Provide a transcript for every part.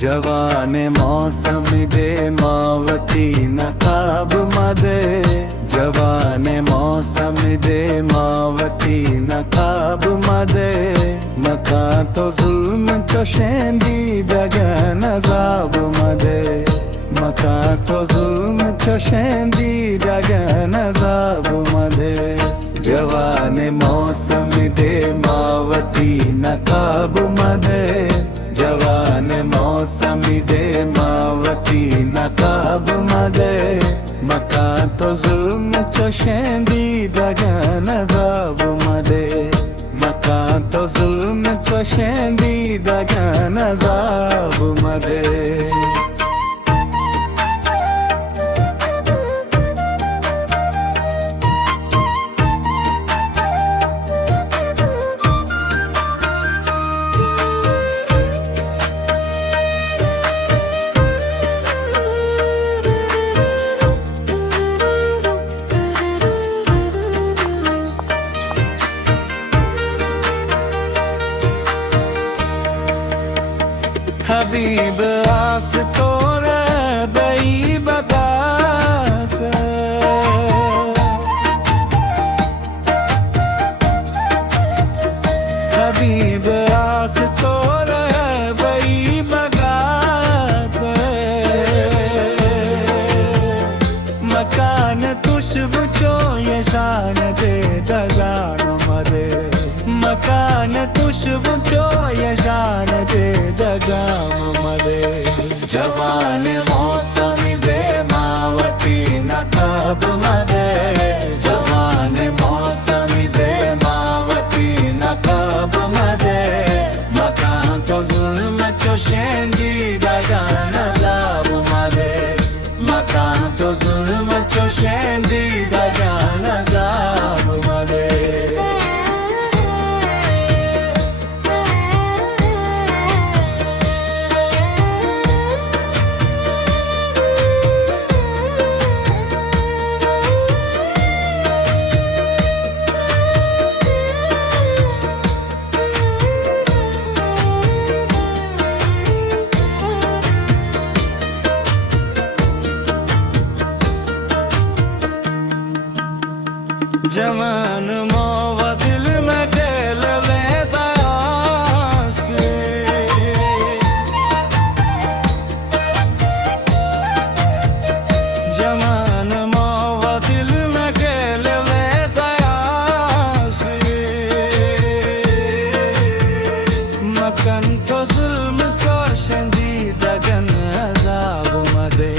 जवाने मौसम दे मावती नकाब मदे जवाने मौसम दे मावती नकाब मदे मका तो जुल्म चोशेंदी दगन अजाब मदे मका तो जुल्म चोशेंदी दगन अजाब मदे जवाने मौसम दे मावती नकाब मदे जवान मौसम दे मावती नकाब मदे मका तो जुल्म चोशेंदी दगन अजाब मदे मका तो जुल्म चोशेंदी दगन अजाब मदे हबीब आस तोरे बई बगात हबीब आस तोरे बई बगात मकान खुशबू चो ये शान दे दगान मदे मकान खुशबू चो ये शान दे दगाम मदे जवान मौसम दे मावती नकाब मदे जवान मौसम दे मावती नकाब मदे मकान तो जुल्म चोशेंदी दगन अजाब मदे मकान तो जुल्म चोशेंदी दगन अजाब मदे जवान मोवा दिल में डेल वे बयास जवान मोवा दिल में डेल वे बयास मकन तो जुल्म चोशेंदी दगन अजाब मदे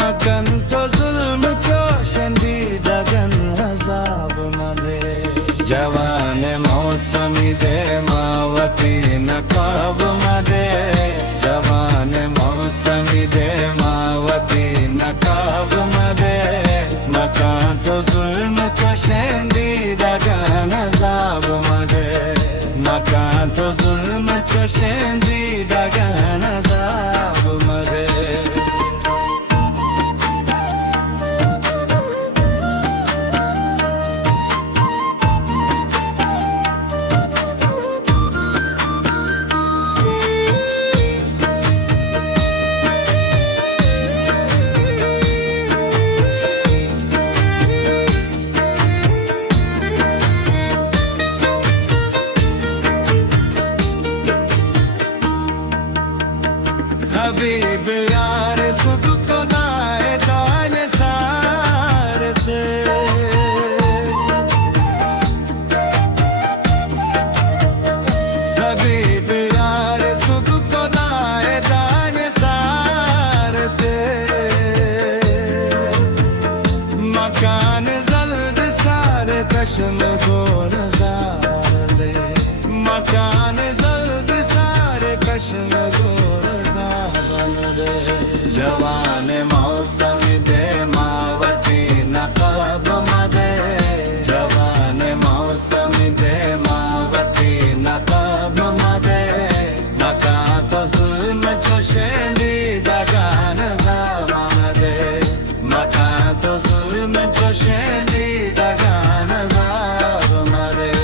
मकन तो जुल्म चोशेंदी दगन अजाब मदे जवान मौसम दे मावती नकाब मदे जवान मौसम दे मावती नकाब मदे मका तो जुल्म चोशेंदी दगन अजाब मदे मका तो जुल्म चोशेंदी दगन अजाब मदे हबीब यार सुख को नाए दान सारते हबीब यार सुख को नाए दान सारते मकान जल्द सारे कश्म गोर जार दे मकान जल्द सारे कश्म गोर जवान मौसम दे मावती नकाब मदे जवान मौसम दे मावती नकाब मदे मका तो जुल्म चोशेंदी दगन अजाब मदे मका तो जुल्म चोशेंदी दगन अजाब मदे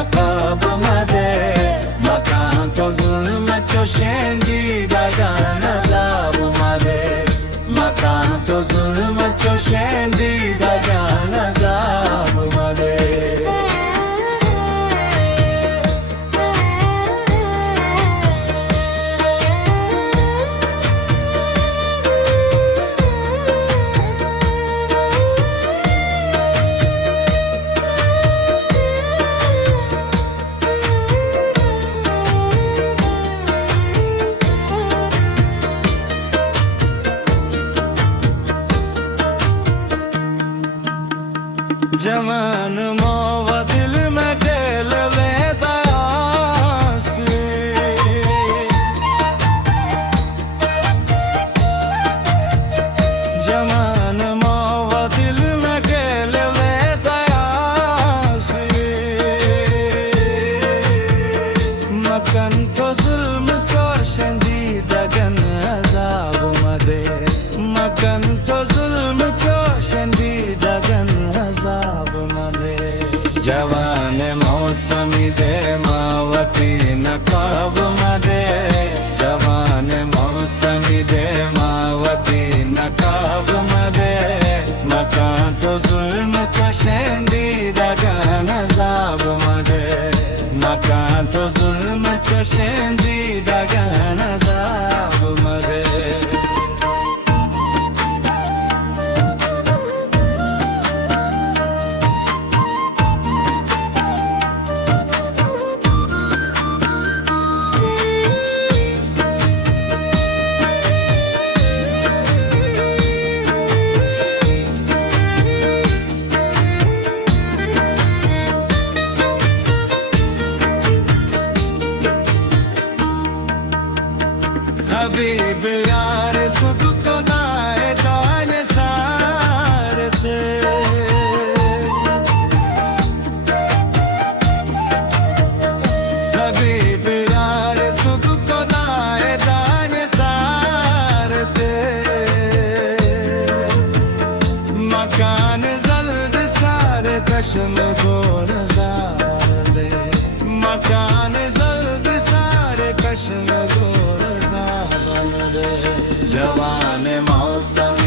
नकाब मदे मकान तो zulm çöşenci dagan azab made मकान तो zulm çöşenci dagan azab made जवान मोवा दिल में डेल वे दयासी जवान मोवा दिल में डेल वे दयासी मकन तो जुल्म चोशंदी दगन अजाब मदे मकन तो जुल्म चोशंदी दगन अजाब मदे जवान मौसमी दे मावती नकाब मदे जवान मौसमी दे मावती नकाब मदे मकान तो जुल्म चोशंदी दगन अजाब मदे मकान तो जुल्म चोशंदी दगन अजाब मदे हबीब यार सुख को दाए दान सार थे हबीब यार सुख को दाए दान सार थे मकान जल्द सारे कश्म गोर जार दे मकान जल्द सारे कश्म गोर जवान मौसम